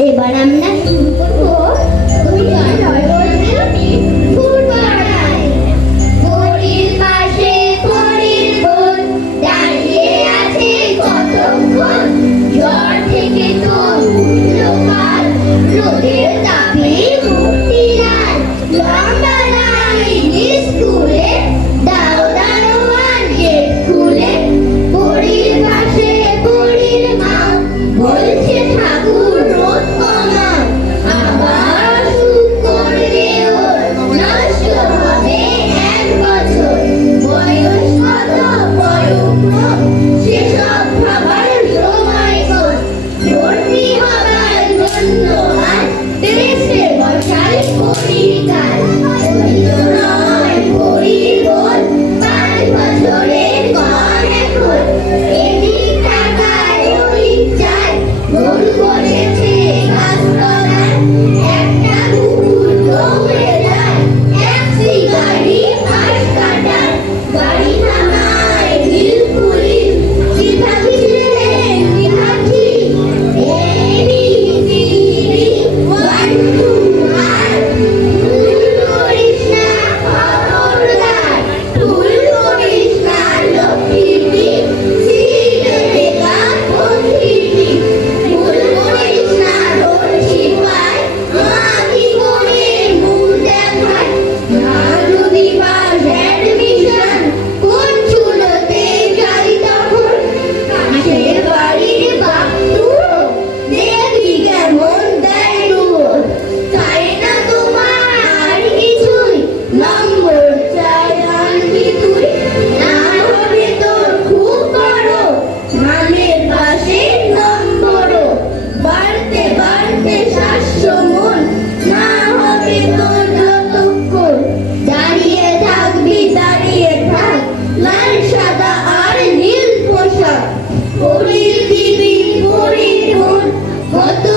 এবার আমরা শুরু করব? আজ দেশে বসাই পরিকার What